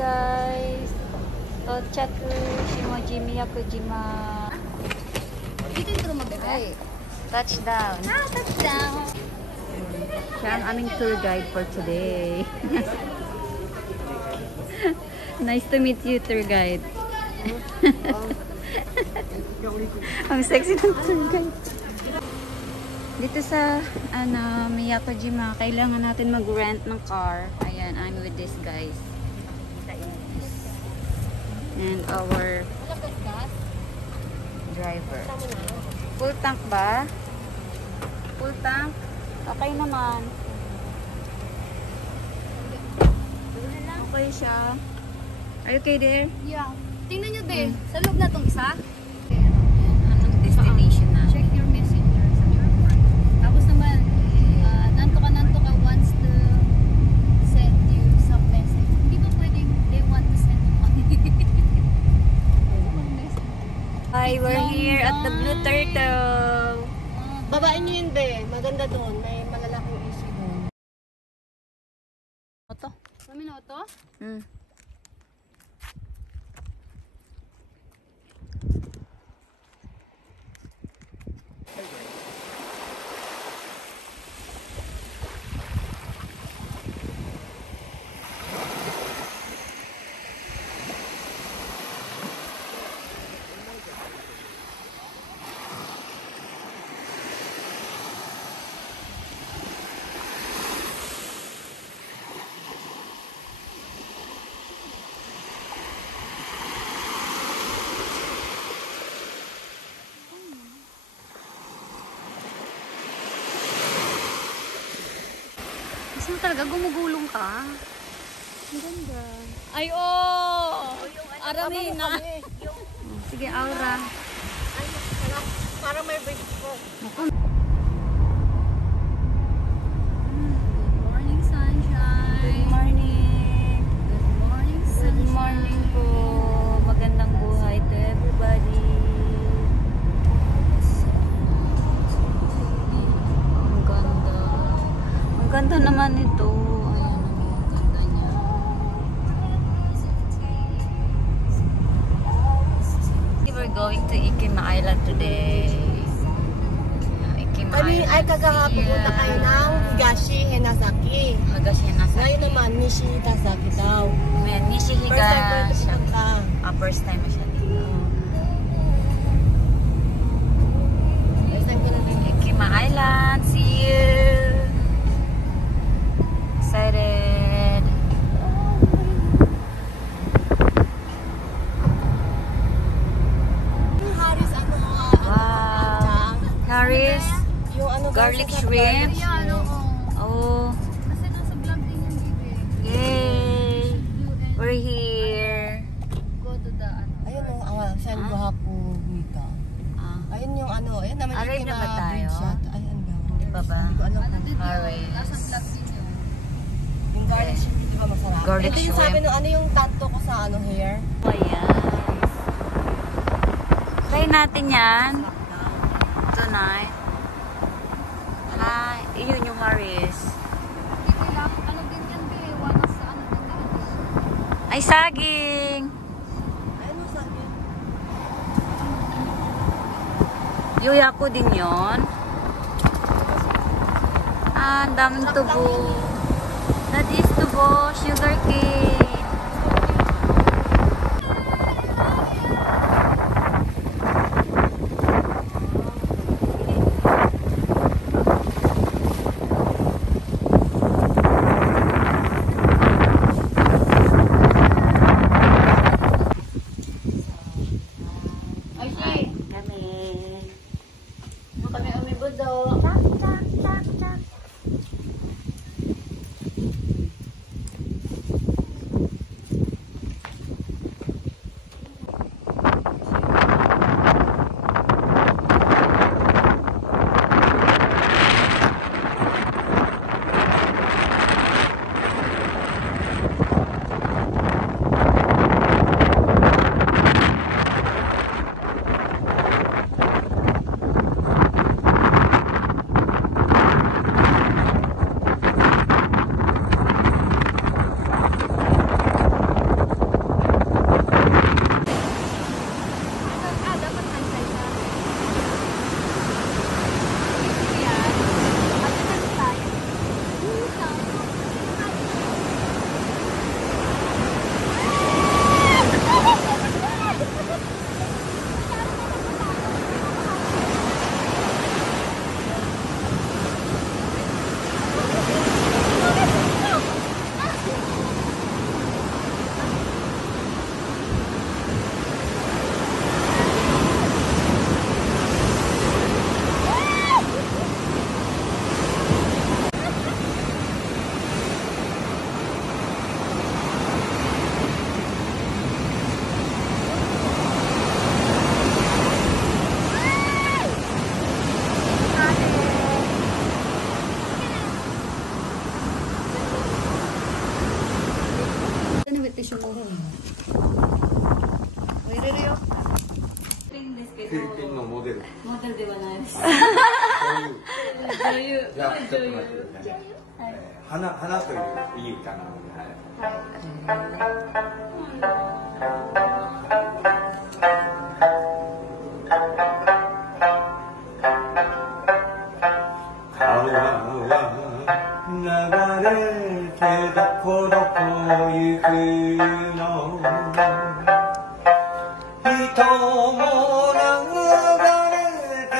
guys. Tochaku Shimoji Miyakujima. Dito yung mo, bebe. Touchdown. Ah, touchdown. Siya ang aming tour guide for today. Nice to meet you, tour guide. Ang sexy ng tour guide. Dito sa Miyakujima, kailangan natin mag-rent ng car. Ayan, I'm with these guys. And our driver. Full tank ba? Full tank? Okay naman. Okay siya. Are you okay there? Yeah. Tingnan nyo, be. Sa loob na itong isa. Anong destination na? Check your messenger sa your phone. Tapos naman, nanto ka wants to send you some message. Hindi ba pwedeng they want to send you money? Hi, we're here at the Blue Turtle. Babae niyo yun, be. Maganda doon. May malalaking issue doon. Ito? Kami na ito? Kasi talaga gumugulong ka. Ang ganda. Ay, oh! Arami na. Sige, Aura. Ay, parang may break ko. Morning, sunshine. Good morning. Good morning, sunshine. Good morning po. Magandang buhay to everybody. Ang ganda. Ang ganda naman ito. Ayan, ang ganda niya. We're going to Ikima Island today. Ikima Kami Island. ay kagahapon punta kayo ng Higashi Henazaki. Higashi Henazaki. Ngayon naman, Nishitazaki daw. Ayan, First time ko Nishihiga siya. punta. First time siya dito. First time ko na din. Ikima Island. See you. Excited. Yung Haris, Wow. Harris. yung ano, Garlic sa shrimp. Yan, oo. Oh. Kasi doon sa vlog din yung bibi. Yay. We're here. Go to the, Ayun o, San Guapo Guita. Ah. Ayun yung ano, ayun naman Arrive na ba tayo? Ayun daw. Di ba ba? Hindi ko alam ano kung din yun? Harris. Nasa vlog din yun. yung garlic shrimp, di ba masarap? Garlic Ito yung shrimp. sabi nung ano yung tanto ko sa ano hair. Ayan. Try natin yan. Tonight. Hi. Yun yung Harris. Hindi kailangan, ano din yan, be. Wala sa ano din yan. Ay, saging. Ayun mo sabi. Yuyaku din yun. Ah, ang daming tubo. That is tubo, sugar cane. Kami umibudo. 入れるよ。フィリピンのモデル。モデルではないです。女優。じゃあ、ちょっと待ってください。花といういい歌なので。流れてどこどこ行くの人も流れて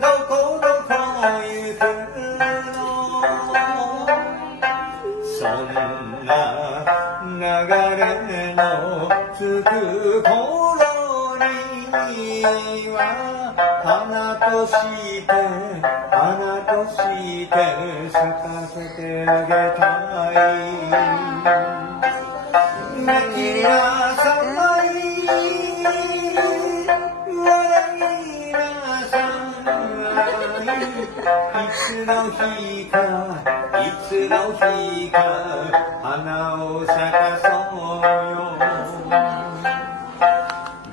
どこどこ行くのそんな流れのつく頃には花として咲かせてあげたい泣きなさい笑いなさいいつの日か花を咲かそうよ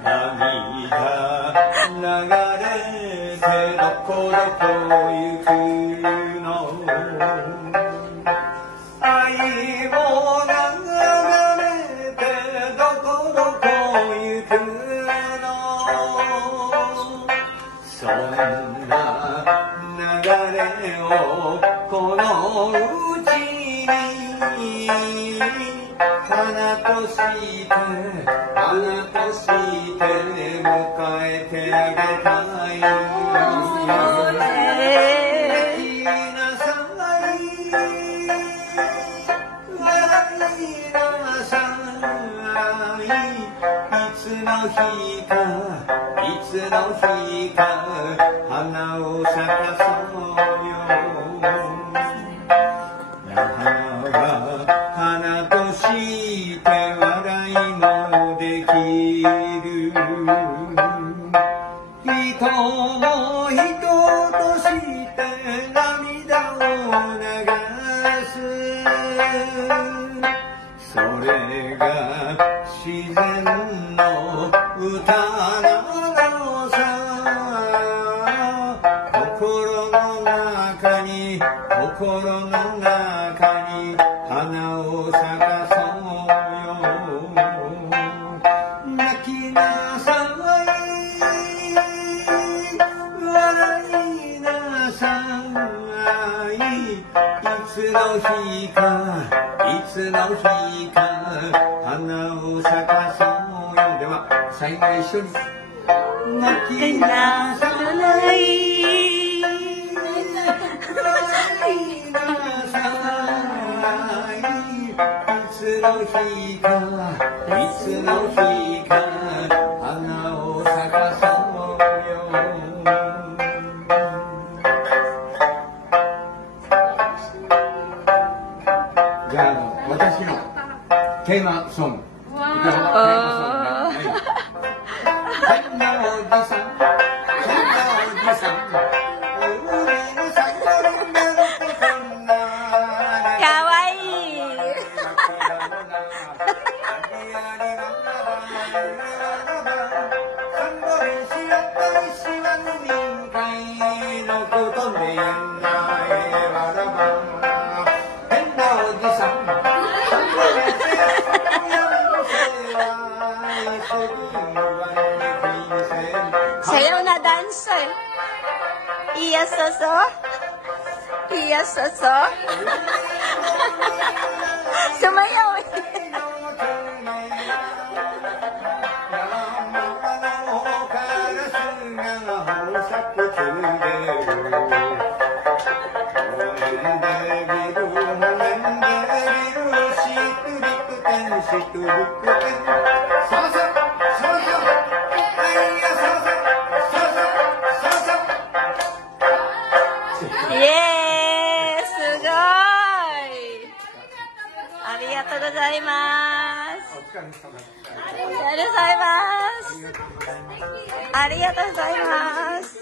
涙流れてどこどこ行くの愛も流れてどこどこ行くのそんな流れをこのうちに花として迎えてあげたい泣きなさい笑いなさいいつの日か花を咲かそうよ花として笑いもできる人も人として涙を流すそれが自然の歌なのさ心の中に花を咲かそうよ泣きなさい笑いなさいいつの日か花を咲かそうよでは最後一緒に泣きなさいいつの日か花を咲かそうよじゃあ私のテーマソング変なおじさんSayaw na dancer. Iya soso. Iya soso. Sumayaw. Yes! Sugoi! Arigatou gozaimasu! Arigatou gozaimasu!